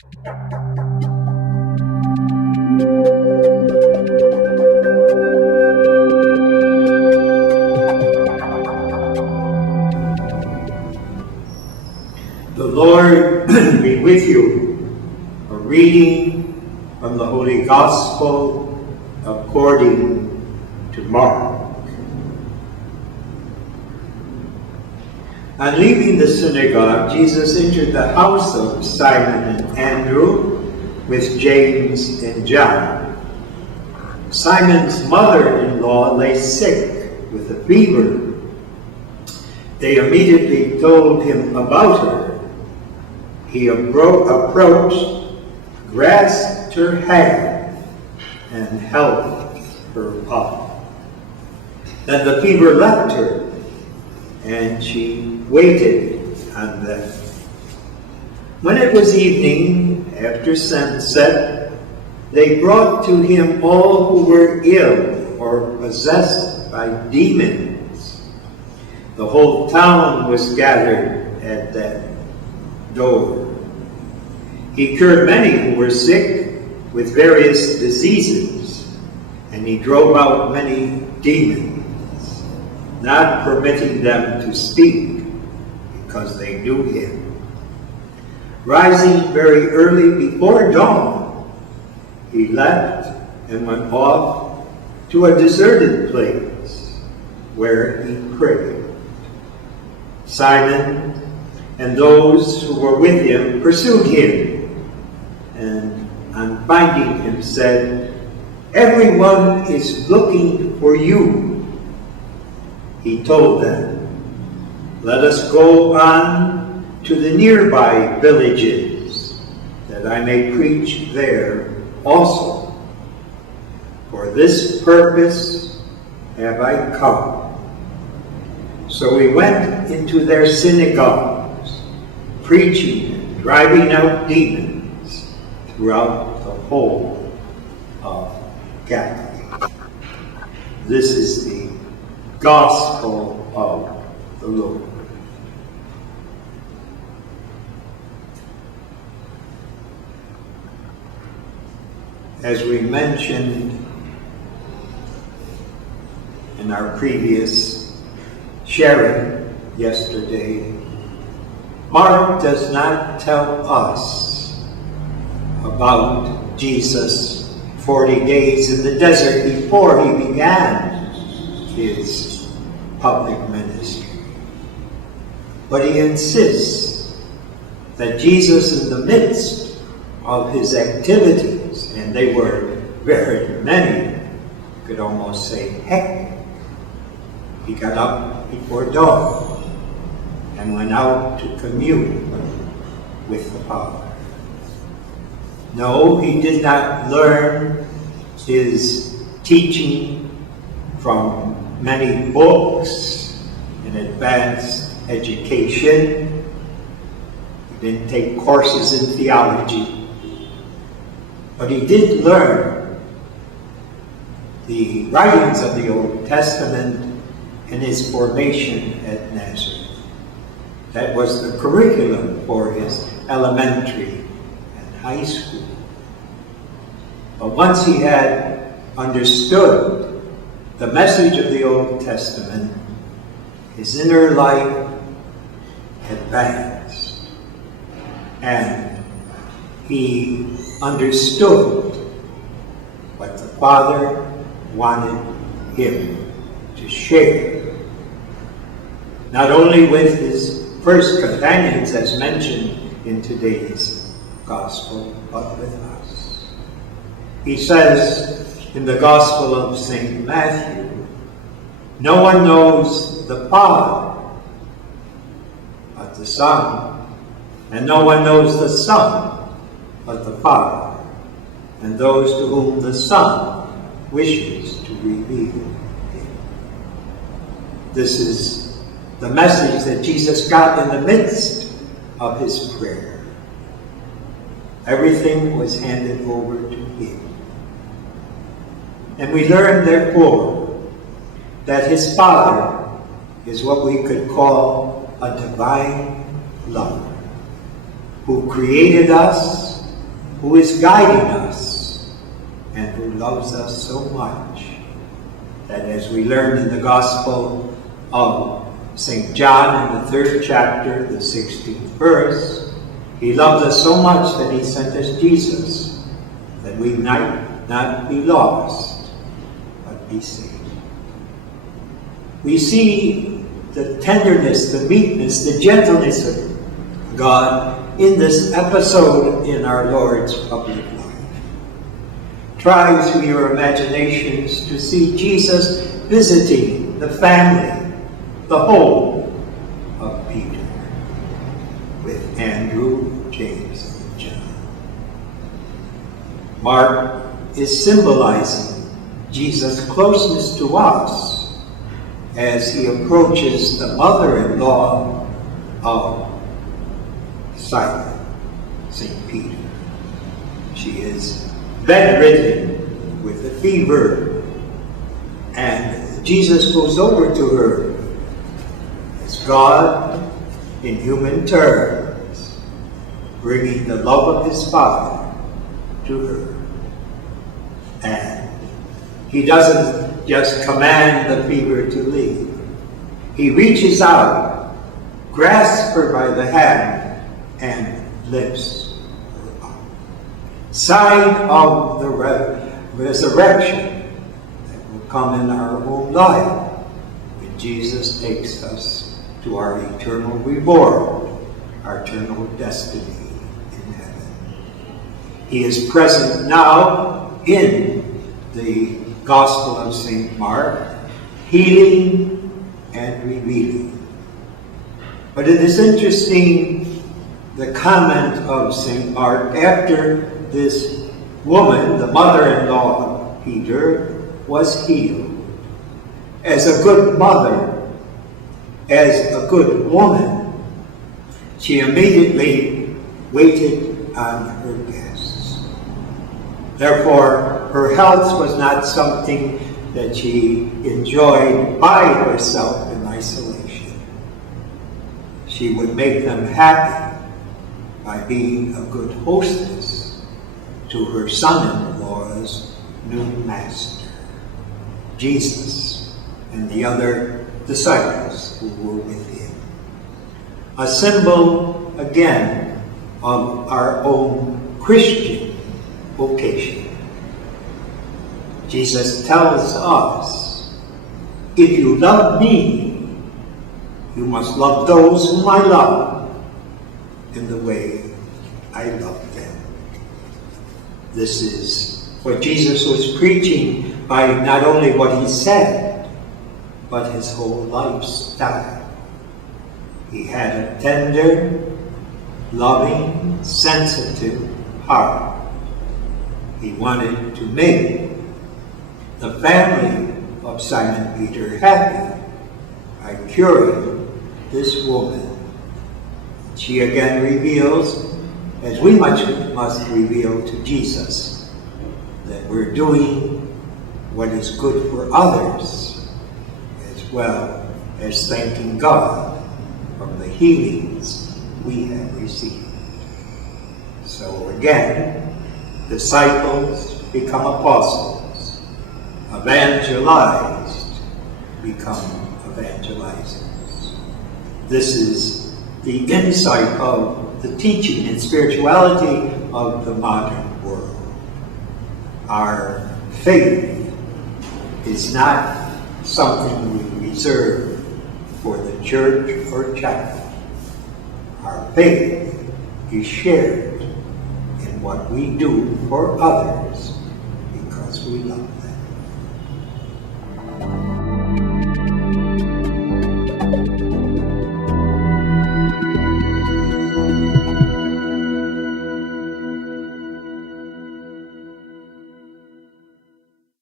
The Lord be with you. A reading from the Holy Gospel according to Mark. On leaving the synagogue, Jesus entered the house of Simon and Andrew with James and John. Simon's mother-in-law lay sick with a fever. They immediately told him about her. He approached, grasped her hand, and helped her up. Then the fever left her, and she waited on them. When it was evening, after sunset, they brought to him all who were ill or possessed by demons. The whole town was gathered at that door. He cured many who were sick with various diseases, and he drove out many demons, not permitting them to speak because they knew him. Rising very early before dawn, he left and went off to a deserted place where he prayed. Simon and those who were with him pursued him, and on finding him said, "Everyone is looking for you." He told them, "Let us go on to the nearby villages, that I may preach there also. For this purpose have I come." So we went into their synagogues, preaching and driving out demons throughout the whole of Galilee. This is the gospel of the Lord. As we mentioned in our previous sharing yesterday, Mark does not tell us about Jesus' 40 days in the desert before he began his public ministry. But he insists that Jesus, in the midst of his activities, and they were very many, you could almost say hectic, he got up before dawn and went out to commune with the Father. No, he did not learn his teaching from many books and advanced education. He didn't take courses in theology. But he did learn the writings of the Old Testament and his formation at Nazareth. That was the curriculum for his elementary and high school. But once he had understood the message of the Old Testament, his inner life advanced, and he understood what the Father wanted him to share, not only with his first companions, as mentioned in today's gospel, but with us. He says in the Gospel of St. Matthew, "No one knows the Father but the Son, and no one knows the Son but the Father, and those to whom the Son wishes to reveal him." This is the message that Jesus got in the midst of his prayer. Everything was handed over to him. And we learn, therefore, that his Father is what we could call a divine lover, who created us who is guiding us and who loves us so much that, as we learn in the Gospel of St. John in the 3rd chapter, the 16th verse, he loved us so much that he sent us Jesus, that we might not be lost, but be saved. We see the tenderness, the meekness, the gentleness of God in this episode in our Lord's public life. Try through your imaginations to see Jesus visiting the family, the home of Peter, with Andrew, James, and John. Mark is symbolizing Jesus' closeness to us as he approaches the mother-in-law of Simon, St. Peter. She is bedridden with a fever, and Jesus goes over to her as God in human terms, bringing the love of his Father to her. And he doesn't just command the fever to leave. He reaches out, grasps her by the hand, and lifts her up. Sign of the resurrection that will come in our own life when Jesus takes us to our eternal reward, our eternal destiny in heaven. He is present now in the Gospel of St. Mark, healing and revealing. But it is interesting, the comment of St. Mark after this woman, the mother-in-law of Peter, was healed. As a good mother, as a good woman, she immediately waited on her guests. Therefore, her health was not something that she enjoyed by herself in isolation. She would make them happy by being a good hostess to her son-in-law's new master, Jesus, and the other disciples who were with him. A symbol, again, of our own Christian vocation. Jesus tells us, if you love me, you must love those whom I love in the way I love them. This is what Jesus was preaching by not only what he said, but his whole lifestyle. He had a tender, loving, sensitive heart. He wanted to make the family of Simon Peter happy by curing this woman. She again reveals, as we must reveal to Jesus, that we're doing what is good for others, as well as thanking God for the healings we have received. So again, disciples become apostles, evangelized become evangelizers. This is the insight of the teaching and spirituality of the modern world. Our faith is not something we reserve for the church or chapel. Our faith is shared in what we do for others because we love them.